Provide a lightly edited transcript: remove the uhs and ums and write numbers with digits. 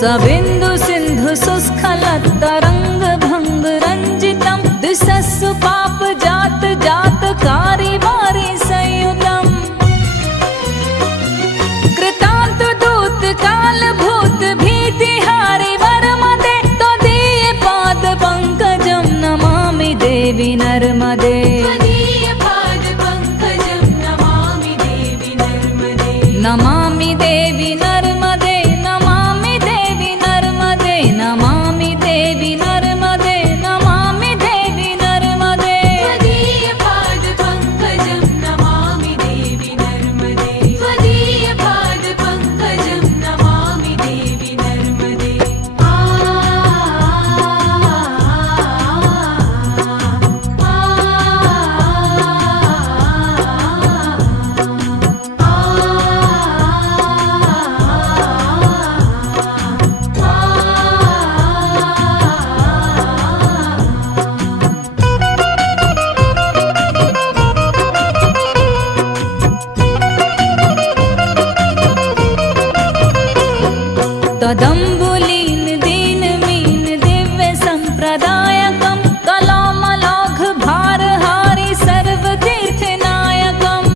सबिन्दु सिन्धु सुस्खलत्तरङ्ग भङ्ग रञ्जितं दिशस्सु पाप जात जात कारी वारी संयुतम् कृतान्त दूत काल भूत भीतिहारि वरमदे त्वदीय पाद पंकजं नमामि देवी नर्मदे नमामि देवी नर्मदे नमामि देवी नर्मदे नमामि देवी नर्मदे नमामि देवी नर्मदे त्वदीय पाद पंकजं नमामि देवी नर्मदे त्वदीय पाद पंकजं नमामि देवी नर्मदे तदं